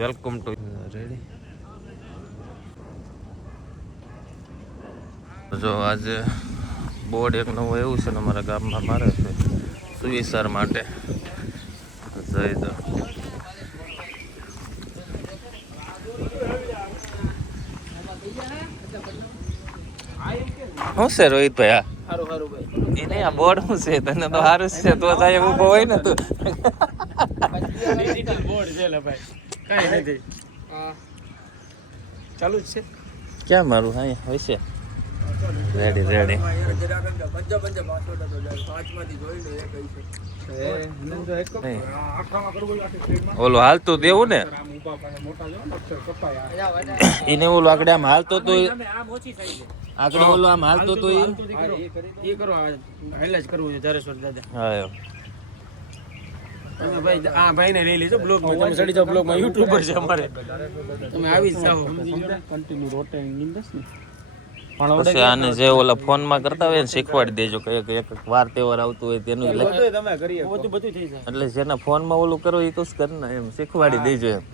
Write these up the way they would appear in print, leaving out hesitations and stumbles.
Welcome to ready. જો આજે board એક નવું એવું છે ને અમારા ગામમાં મારે છે સુવિચાર માટે. જઈ દો શું છે રોહિતભાઈ? એને આ બોર્ડ શું છે? તને તો સારું છે, તો સાહેબ ઉભો હોય ને તું. ડિજિટલ બોર્ડ છે લે ભાઈ, કઈ નથી ચાલુ જ છે. ક્યાં મારું? હા હોય છે. Ready ready. ઓલું હાલતું દેવું ને એને, ઓલું આગળ આમ હાલતો તો આગળ ઓલું આમ હાલતો તો એ કરો, હાઈલાઈટ કરવું છે જારેશ્વર દાદા. હા તમે ભાઈ આ ભાઈને લઈ લેજો બ્લોગ માં, તમે ચડી જાવ બ્લોગ માં, યુટ્યુબર છે અમારે, તમે આવી જ જાઓ. કન્ટિન્યુ રોટેટિંગ ઇન્ડસ ને પછી આને જે ઓલા ફોન માં કરતા હોય ને શીખવાડી દેજો કે એક વાર તહેવાર આવતું હોય તેનું તમે કરીએ, બધું થઈ જાય. એટલે જેના ફોન માં ઓલું કરો એ તો જ કરે ને, એમ શીખવાડી દેજો એમ.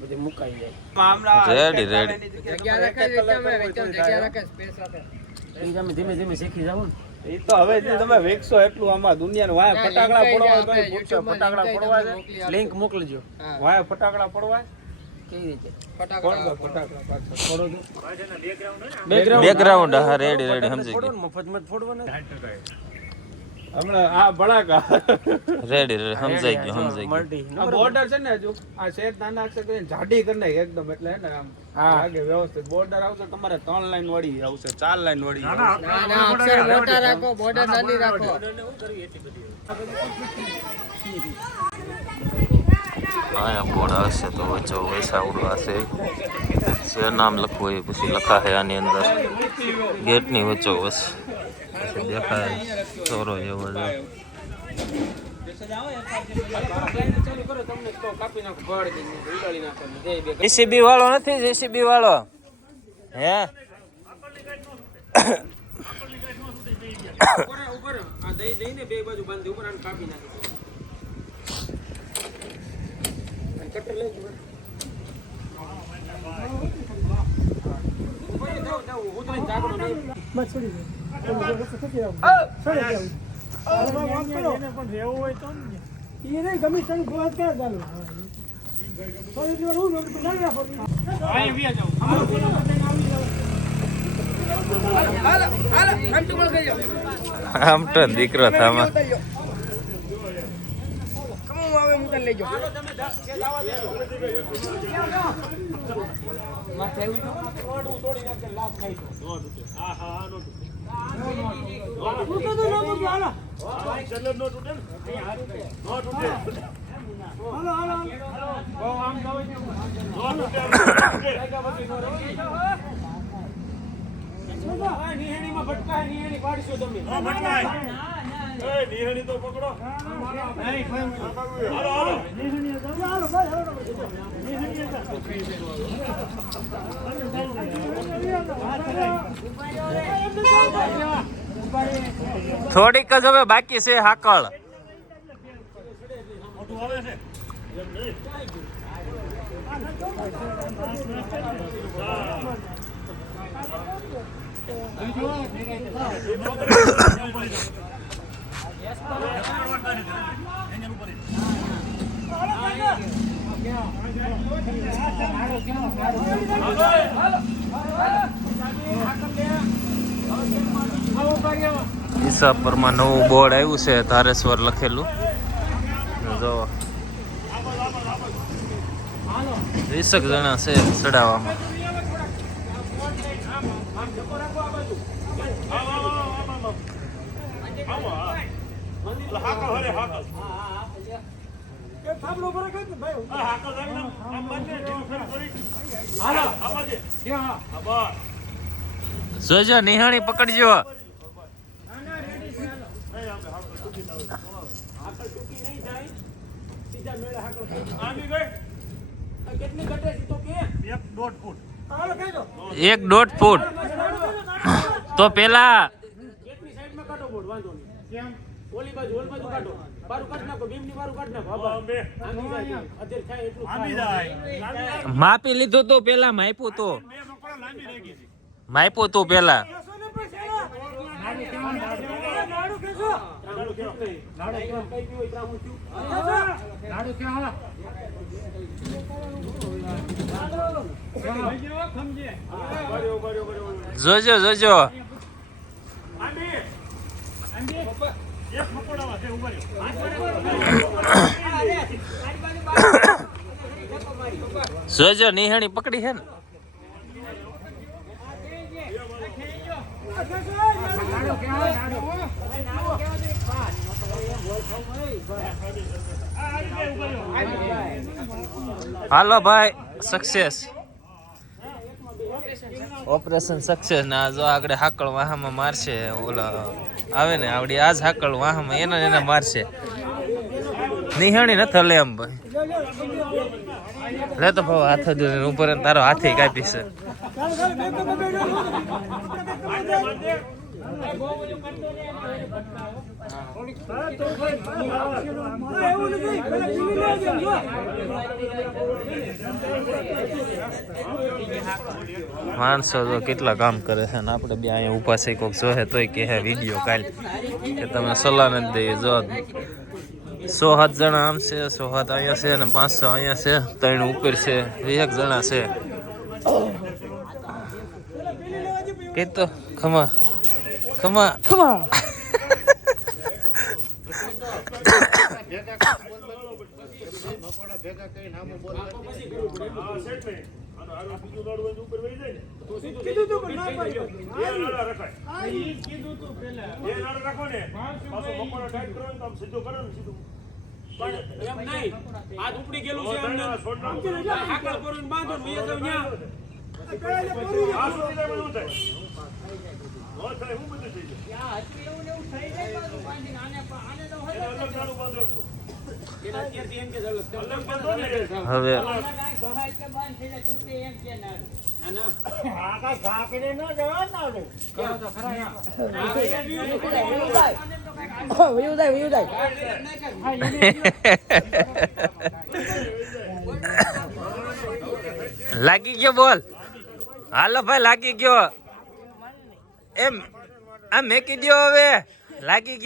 બધું મુકાઈ જાય. Ready ready. તમે ધીમે ધીમે શીખી જાવ ને. એ તો હવે તમે વેચશો એટલું આમાં દુનિયાનું વાય ફટાકડા પડવા તો પૂછો, ફટાકડા પડવા છે, લિંક મોકલજો. વાય ફટાકડા પડવા કેવી રીતે ફટાકડા પાછળ થોડો બેકગ્રાઉન્ડ. હા રેડી રેડી સમજી ફોડો ગયો. ને મફત મત ફોડવો ને. હમણાં આ ભડાકા રેડી રેડી સમજાઈ ગયો સમજાઈ ગયો. મલ્ટી આ બોર્ડર છે ને, હજુ આ શેર નાના અક્ષર કરીને જાડી કરી નાખી એકદમ, એટલે હે ને આમ લાગે વ્યવસ્થિત. બોર્ડર આવશે તમારે 3 લાઈન વાળી આવશે, 4 લાઈન વાળી આવશે. ના અક્ષર મોટા રાખો, બોર્ડર નાની રાખો. અહીંયા બોર્ડ આવશે તો વચ્ચે વૈસાવડું હશે, જે નામ લખવું એ પછી લખાશે આની અંદર. ગેટની વચ્ચો વસ પછી દેખાય ચોરો એવો છે. જેસીબી વાળો નથી, જેસીબી વાળો હે ઉપર આ દઈ ને બે બાજુ બાંધી ઉપર આને કાપી નાખી. કટર લઈ જો. હું તો જાગડો નહીં. બસ છોડી દે. પણ રહેવું હોય તો એ નહીં કમિશન વાત ક્યાં ચાલુ. આમ તો દીકરો થામા. નિહાણીમાં ભટકાય, નિહાણી પાડશો તમે. નિહાણી તો પકડો. થોડીક જ હવે બાકી છે હાકળ. ઈસાપરમાં નવું બોર્ડ આવ્યું છે, ધારેશ્વર લખેલું. જો 20 જણા છે ચડાવવામાં. જોજો નિહાણી પકડજો. કેટલી ઘટે છે તો કે 1.5 ફૂટ. 1.5 ફૂટ તો પેલા એકની સાઈડમાં કાઢો બોર્ડ, વાંધો નહીં. કેમ? ઓલી બાજુ કાઢો. માપી લીધું તું પેલા માપ્યું તું પેલા જોજો જોજો જોજો નિહાણી પકડી છે ને હાલો ભાઈ સક્સેસ ઓપરેશન સક્સેસ ના જો આગળ હાકળ વાહામાં મારશે ઓલા આવે ને આવડી આજ હાકળ વાહામાં એના મારશે નિહાણી ન થલે એમ ભાઈ લે તો ભાવ હાથ જ ઉપર તારો હાથે કાપી છે માણસો તો કેટલા કામ કરે છે ને આપણે બે અહીંયા ઉભા છે કોઈક જોહે તોય કે હે વિડીયો કાલ કે તમે સલાહ નથી દઈએ જો 107 જણા આમ છે 107 અહીંયા છે અને 500 અહીંયા છે 3 ઉપર છે 1 જણા છે કે તો ખમા ખમા ખમા હવે લાગી ગયો બોલ હાલો ભાઈ લાગી ગયો એમ આ મેકી દો હવે લાગી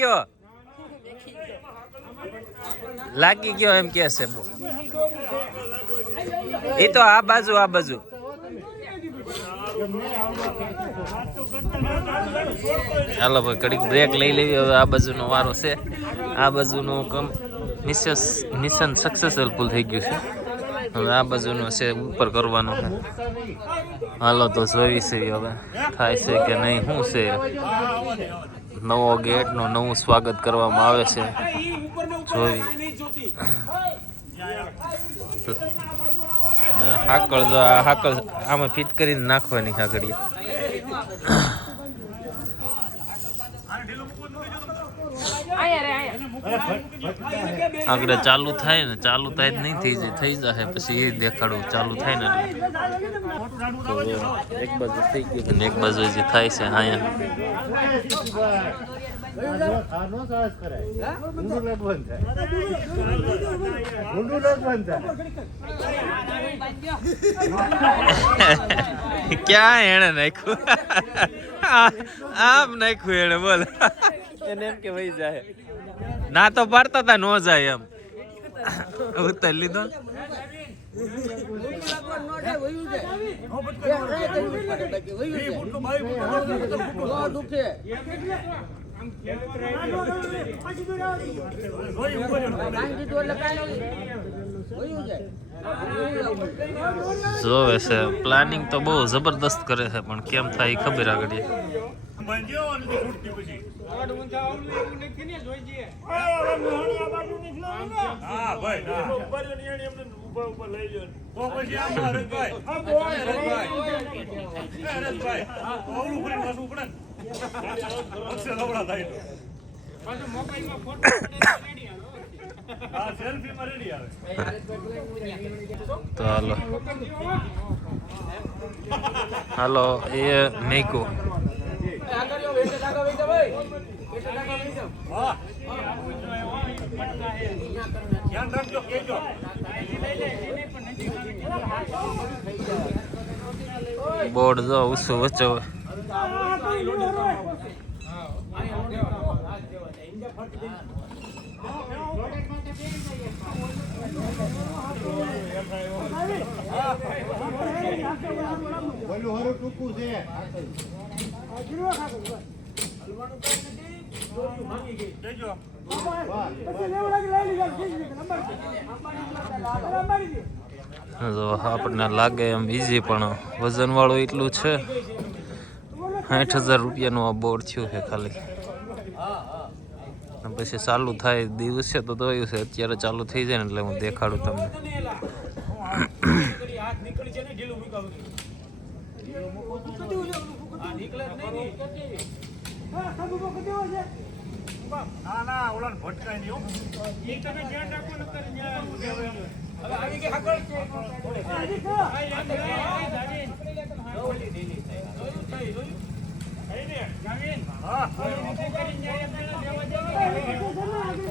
ગયો એમ કે છે એ તો આ બાજુ હાલો ભાઈ કડીક બ્રેક લઈ લેવી હવે આ બાજુનો વારો છે આ બાજુનું મિશન સક્સેસફુલ થઈ ગયું છે હવે આ બાજુનું છે ઉપર કરવાનું છે હાલો તો જોઈ છે હવે થાય છે કે નહીં શું છે નવો ગેટનું નવું સ્વાગત કરવામાં આવે છે જોઈ હાકળ જો આ હાકળ આમાં ફિટ કરીને નાખવાની હાકડી આગળ ચાલુ થાય ને ચાલુ થાય જ નહીં થઈ જશે પછી એ દેખાડું ચાલુ થાય ને તો એક બાજુ થઈ ગયું ને એક બાજુ જે થાય છે ક્યાં એને નાખ્યું આમ નાખ્યું એને બોલ એને એમ કે વહી જાય ના તો પાડતા હતા નો જાય એમ ઉતર લીધો જોવે છે પ્લાનિંગ તો બહુ જબરદસ્ત કરે છે પણ કેમ થાય એ ખબર આગળ તો હાલો એ મેકો બોર્ડ જો ઉસું વચ્ચે હોય. જો આપણને લાગે એમ ઈઝી પણ વજન વાળું એટલું છે. 60,000 રૂપિયાનું આ બોર્ડ થયું છે ખાલી. પછી ચાલુ થાય દિવસે તો જોયું છે, અત્યારે ચાલુ થઈ જાય ને એટલે હું દેખાડું તમને.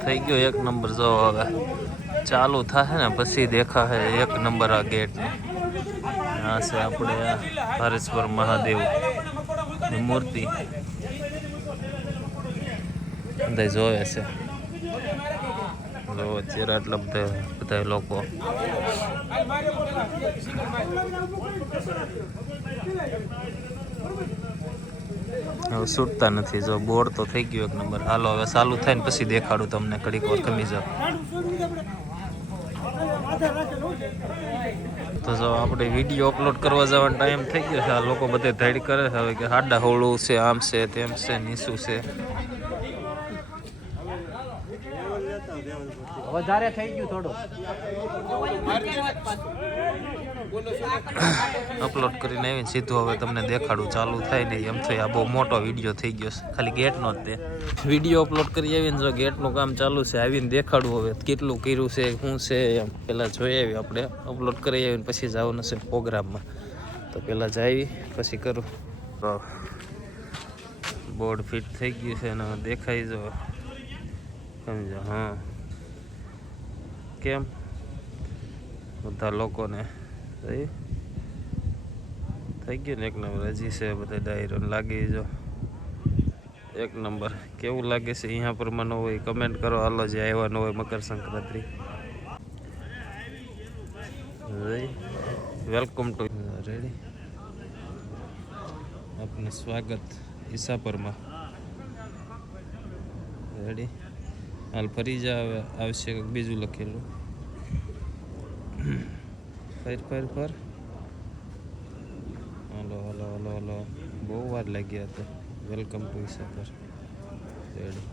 થઈ ગયો 1 નંબર. જો હવે ચાલુ થાય ને પછી દેખાશે 1 નંબર આ ગેટ. આ છે આપણે હરેશ્વર મહાદેવ ની મૂર્તિ બધા જોવે છે. જો ચેરા એટલા બધા લોકો. હવે છૂટતા નથી. જો બોર્ડ તો થઈ ગયું 1 નંબર. હાલો હવે ચાલુ થાય ને પછી દેખાડું તમને. ઘડીક વાર કમી જાવ તો જો આપણે વિડીયો અપલોડ કરવા જવાનો ટાઈમ થઈ ગયો છે. આ લોકો બધે ધડ કરે છે હવે કે હાડા હોળું છે, આમ છે, તેમ છે, નીસું છે. વધારે થઈ ગયું થોડું. અપલોડ કરીને આવીને સીધું હવે તમને દેખાડું. ચાલુ થાય નહીં એમ થઈ. આ બહુ મોટો વિડીયો થઈ ગયો છે. ખાલી ગેટનો જ તે વિડીયો અપલોડ કરી આવીને જો ગેટનું કામ ચાલુ છે આવીને દેખાડવું હવે કેટલું કર્યું છે, શું છે એમ પહેલાં જોઈ આવી. આપણે અપલોડ કરી આવીને પછી જવાનું છે પ્રોગ્રામમાં. તો પહેલાં જઈ પછી કરું. બોર્ડ ફિટ થઈ ગયું છે અને દેખાઈ જો સમજો. હા કેમ બધા લોકોને થઈ ગયું ને 1 નંબર. હજી છે બધા ડાયરો લાગી. જો 1 નંબર. કેવું લાગે છે અહીંયા પ્રમાણે હોય કમેન્ટ કરો. હાલો જે આવ્યા ન હોય Makar Sankranti. Welcome to ready. આપનું સ્વાગત ઈસાપરમાં. રેડી. હાલ ફરી જ આવશે બીજું લખેલું. ફર હાલો હાલો હાલો હાલો. બહુ વાર લાગ્યા હતા. Welcome to Isapar. રેડી.